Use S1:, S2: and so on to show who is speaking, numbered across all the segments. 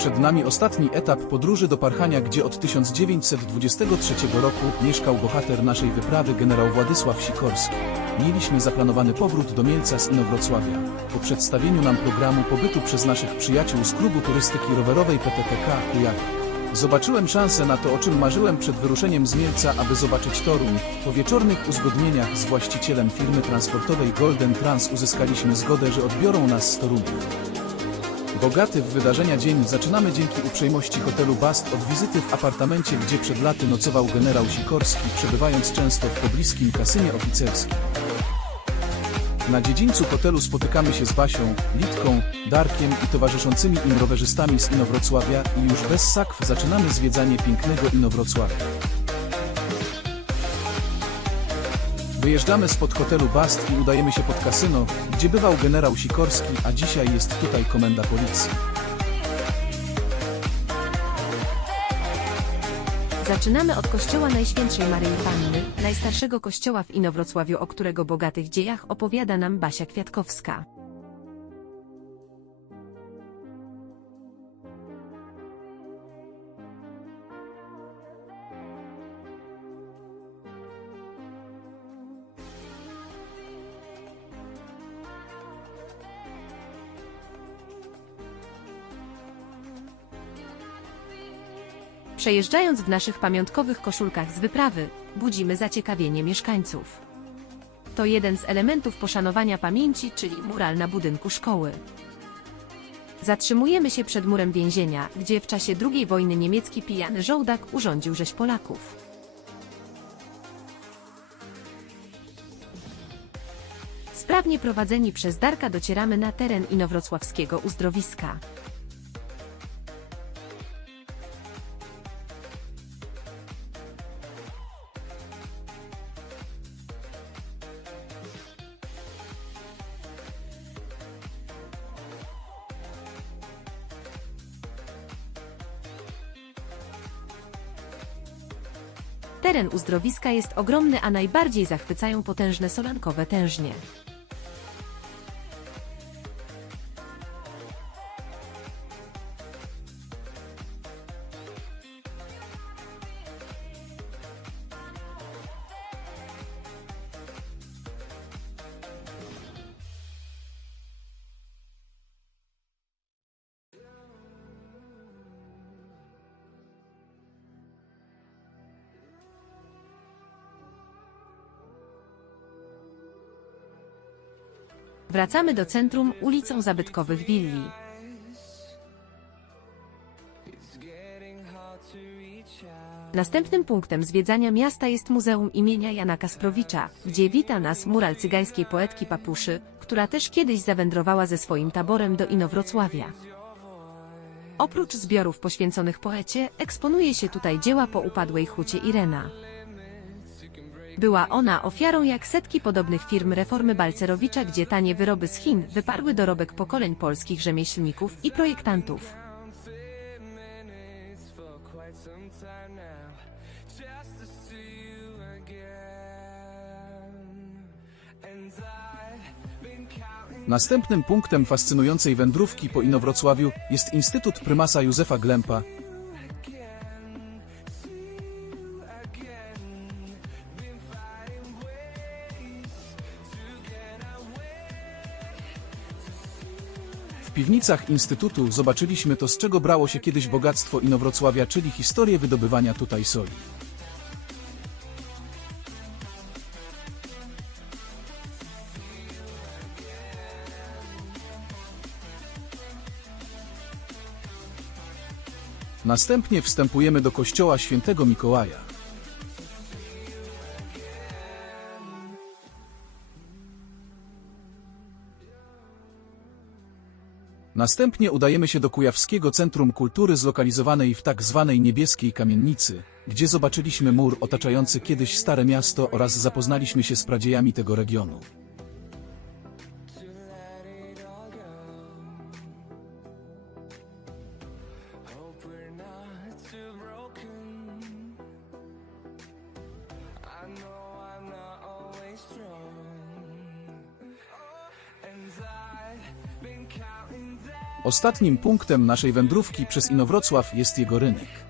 S1: Przed nami ostatni etap podróży do Parchania, gdzie od 1923 roku mieszkał bohater naszej wyprawy generał Władysław Sikorski. Mieliśmy zaplanowany powrót do Mielca z Inowrocławia. Po przedstawieniu nam programu pobytu przez naszych przyjaciół z klubu turystyki rowerowej PTTK Kujawy. Zobaczyłem szansę na to, o czym marzyłem przed wyruszeniem z Mielca, aby zobaczyć Toruń. Po wieczornych uzgodnieniach z właścicielem firmy transportowej Golden Trans uzyskaliśmy zgodę, że odbiorą nas z Torunia. Bogaty w wydarzenia dzień zaczynamy dzięki uprzejmości hotelu Bast od wizyty w apartamencie, gdzie przed laty nocował generał Sikorski, przebywając często w pobliskim kasynie oficerskim. Na dziedzińcu hotelu spotykamy się z Basią, Litką, Darkiem i towarzyszącymi im rowerzystami z Inowrocławia i już bez sakw zaczynamy zwiedzanie pięknego Inowrocławia. Wyjeżdżamy spod hotelu Bast i udajemy się pod kasyno, gdzie bywał generał Sikorski, a dzisiaj jest tutaj komenda policji.
S2: Zaczynamy od kościoła Najświętszej Maryi Panny, najstarszego kościoła w Inowrocławiu, o którego bogatych dziejach opowiada nam Basia Kwiatkowska. Przejeżdżając w naszych pamiątkowych koszulkach z wyprawy, budzimy zaciekawienie mieszkańców. To jeden z elementów poszanowania pamięci, czyli mural na budynku szkoły. Zatrzymujemy się przed murem więzienia, gdzie w czasie II wojny niemiecki pijany żołdak urządził rzeź Polaków. Sprawnie prowadzeni przez Darka docieramy na teren inowrocławskiego uzdrowiska. Teren uzdrowiska jest ogromny, a najbardziej zachwycają potężne solankowe tężnie. Wracamy do centrum ulicą zabytkowych willi. Następnym punktem zwiedzania miasta jest Muzeum imienia Jana Kasprowicza, gdzie wita nas mural cygańskiej poetki Papuszy, która też kiedyś zawędrowała ze swoim taborem do Inowrocławia. Oprócz zbiorów poświęconych poecie, eksponuje się tutaj dzieła po upadłej hucie Irena. Była ona ofiarą jak setki podobnych firm reformy Balcerowicza, gdzie tanie wyroby z Chin wyparły dorobek pokoleń polskich rzemieślników i projektantów.
S1: Następnym punktem fascynującej wędrówki po Inowrocławiu jest Instytut Prymasa Józefa Glempa, W piwnicach Instytutu zobaczyliśmy to, z czego brało się kiedyś bogactwo Inowrocławia, czyli historię wydobywania tutaj soli. Następnie wstępujemy do kościoła świętego Mikołaja. Następnie udajemy się do Kujawskiego Centrum Kultury zlokalizowanej w tak zwanej niebieskiej kamiennicy, gdzie zobaczyliśmy mur otaczający kiedyś Stare Miasto oraz zapoznaliśmy się z pradziejami tego regionu. Ostatnim punktem naszej wędrówki przez Inowrocław jest jego rynek.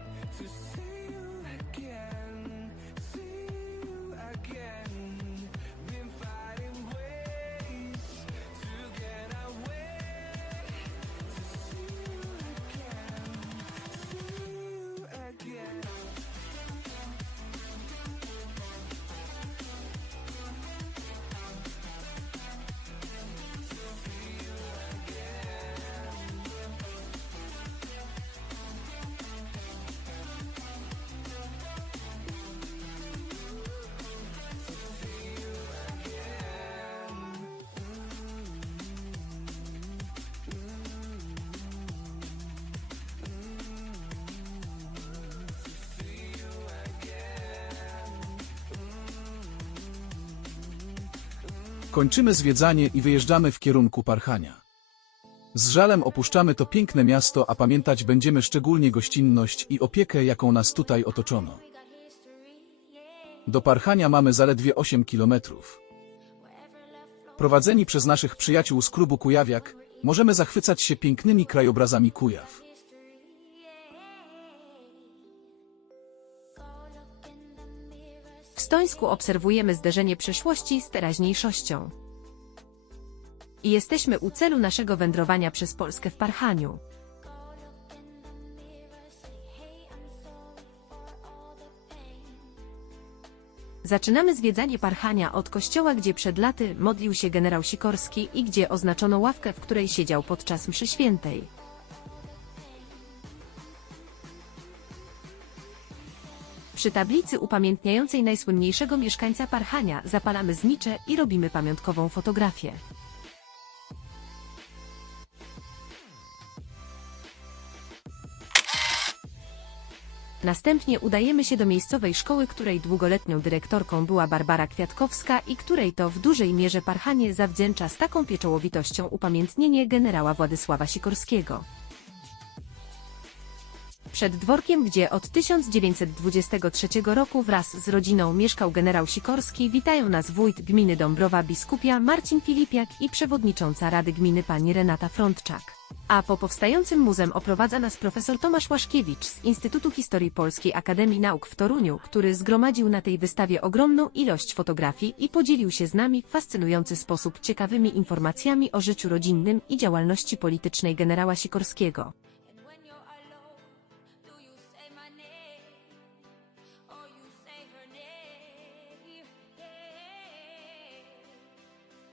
S1: Kończymy zwiedzanie i wyjeżdżamy w kierunku Parchania. Z żalem opuszczamy to piękne miasto, a pamiętać będziemy szczególnie gościnność i opiekę, jaką nas tutaj otoczono. Do Parchania mamy zaledwie 8 kilometrów. Prowadzeni przez naszych przyjaciół z klubu Kujawiak, możemy zachwycać się pięknymi krajobrazami Kujaw.
S2: W Stońsku obserwujemy zderzenie przeszłości z teraźniejszością. I jesteśmy u celu naszego wędrowania przez Polskę w Parchaniu. Zaczynamy zwiedzanie Parchania od kościoła, gdzie przed laty modlił się generał Sikorski i gdzie oznaczono ławkę, w której siedział podczas mszy świętej. Przy tablicy upamiętniającej najsłynniejszego mieszkańca Parchania zapalamy znicze i robimy pamiątkową fotografię. Następnie udajemy się do miejscowej szkoły, której długoletnią dyrektorką była Barbara Kwiatkowska i której to w dużej mierze Parchanie zawdzięcza z taką pieczołowitością upamiętnienie generała Władysława Sikorskiego. Przed dworkiem, gdzie od 1923 roku wraz z rodziną mieszkał generał Sikorski, witają nas wójt gminy Dąbrowa Biskupia Marcin Filipiak i przewodnicząca Rady Gminy pani Renata Frądczak. A po powstającym muzeum oprowadza nas profesor Tomasz Łaszkiewicz z Instytutu Historii Polskiej Akademii Nauk w Toruniu, który zgromadził na tej wystawie ogromną ilość fotografii i podzielił się z nami w fascynujący sposób ciekawymi informacjami o życiu rodzinnym i działalności politycznej generała Sikorskiego.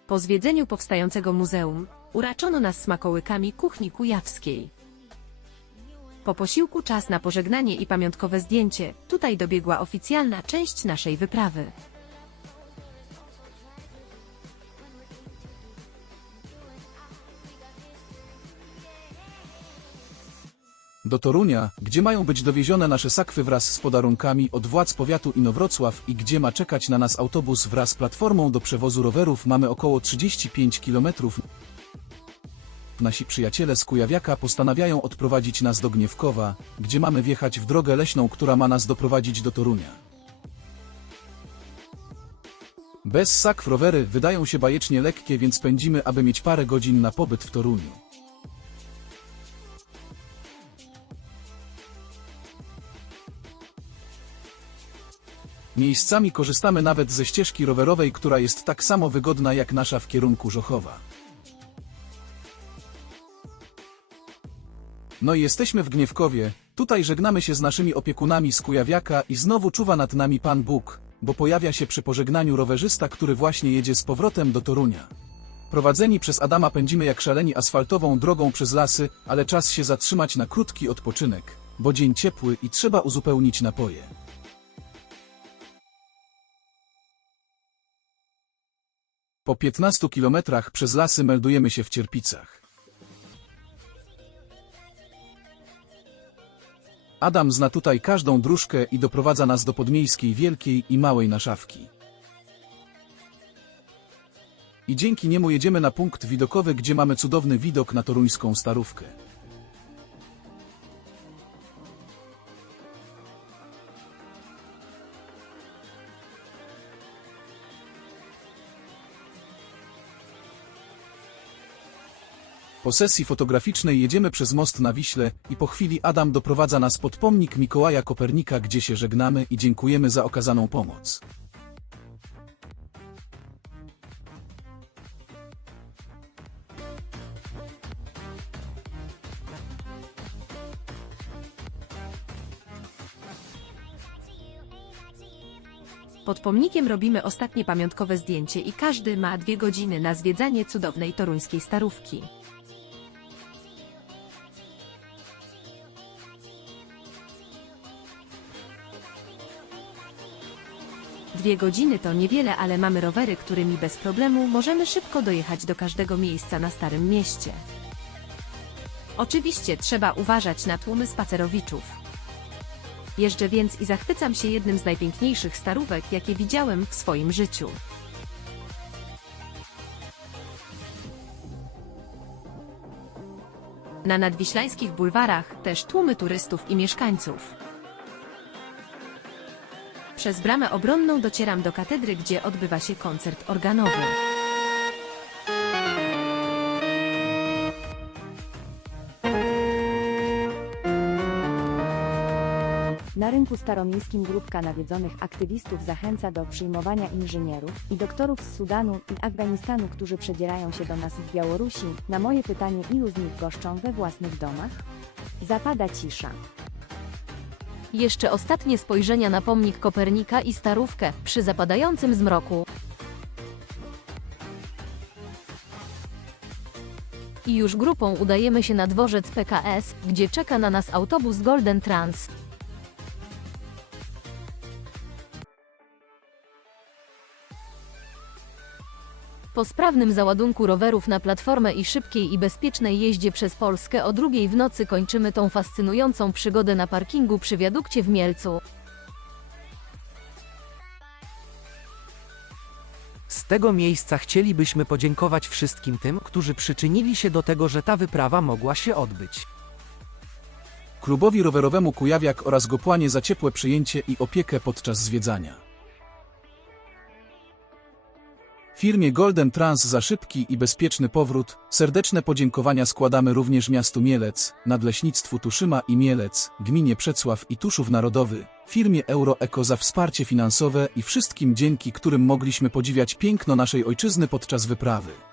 S2: Po zwiedzeniu powstającego muzeum, uraczono nas smakołykami kuchni kujawskiej. Po posiłku czas na pożegnanie i pamiątkowe zdjęcie, tutaj dobiegła oficjalna część naszej wyprawy.
S1: Do Torunia, gdzie mają być dowiezione nasze sakwy wraz z podarunkami od władz powiatu Inowrocław i gdzie ma czekać na nas autobus wraz z platformą do przewozu rowerów mamy około 35 km. Nasi przyjaciele z Kujawiaka postanawiają odprowadzić nas do Gniewkowa, gdzie mamy wjechać w drogę leśną, która ma nas doprowadzić do Torunia. Bez sakw rowery wydają się bajecznie lekkie, więc pędzimy, aby mieć parę godzin na pobyt w Toruniu. Miejscami korzystamy nawet ze ścieżki rowerowej, która jest tak samo wygodna jak nasza w kierunku Żochowa. No i jesteśmy w Gniewkowie, tutaj żegnamy się z naszymi opiekunami z Kujawiaka i znowu czuwa nad nami Pan Bóg, bo pojawia się przy pożegnaniu rowerzysta, który właśnie jedzie z powrotem do Torunia. Prowadzeni przez Adama pędzimy jak szaleni asfaltową drogą przez lasy, ale czas się zatrzymać na krótki odpoczynek, bo dzień ciepły i trzeba uzupełnić napoje. Po 15 kilometrach przez lasy meldujemy się w Cierpicach. Adam zna tutaj każdą dróżkę i doprowadza nas do podmiejskiej wielkiej i małej naszawki. I dzięki niemu jedziemy na punkt widokowy, gdzie mamy cudowny widok na toruńską starówkę. Po sesji fotograficznej jedziemy przez most na Wiśle i po chwili Adam doprowadza nas pod pomnik Mikołaja Kopernika, gdzie się żegnamy i dziękujemy za okazaną pomoc.
S2: Pod pomnikiem robimy ostatnie pamiątkowe zdjęcie i każdy ma dwie godziny na zwiedzanie cudownej toruńskiej starówki. Dwie godziny to niewiele, ale mamy rowery, którymi bez problemu możemy szybko dojechać do każdego miejsca na Starym Mieście. Oczywiście trzeba uważać na tłumy spacerowiczów. Jeżdżę więc i zachwycam się jednym z najpiękniejszych starówek, jakie widziałem w swoim życiu. Na nadwiślańskich bulwarach też tłumy turystów i mieszkańców. Przez bramę obronną docieram do katedry, gdzie odbywa się koncert organowy.
S3: Na rynku staromiejskim grupka nawiedzonych aktywistów zachęca do przyjmowania inżynierów i doktorów z Sudanu i Afganistanu, którzy przedzierają się do nas z Białorusi. Na moje pytanie, ilu z nich goszczą we własnych domach? Zapada cisza.
S4: Jeszcze ostatnie spojrzenia na pomnik Kopernika i Starówkę przy zapadającym zmroku. I już grupą udajemy się na dworzec PKS, gdzie czeka na nas autobus Golden Trans. Po sprawnym załadunku rowerów na platformę i szybkiej i bezpiecznej jeździe przez Polskę o drugiej w nocy kończymy tą fascynującą przygodę na parkingu przy wiadukcie w Mielcu.
S5: Z tego miejsca chcielibyśmy podziękować wszystkim tym, którzy przyczynili się do tego, że ta wyprawa mogła się odbyć.
S1: Klubowi rowerowemu Kujawiak oraz Gopłanie za ciepłe przyjęcie i opiekę podczas zwiedzania. Firmie Golden Trans za szybki i bezpieczny powrót, serdeczne podziękowania składamy również miastu Mielec, Nadleśnictwu Tuszyma i Mielec, gminie Przecław i Tuszów Narodowy, firmie Euroeko za wsparcie finansowe i wszystkim dzięki którym mogliśmy podziwiać piękno naszej ojczyzny podczas wyprawy.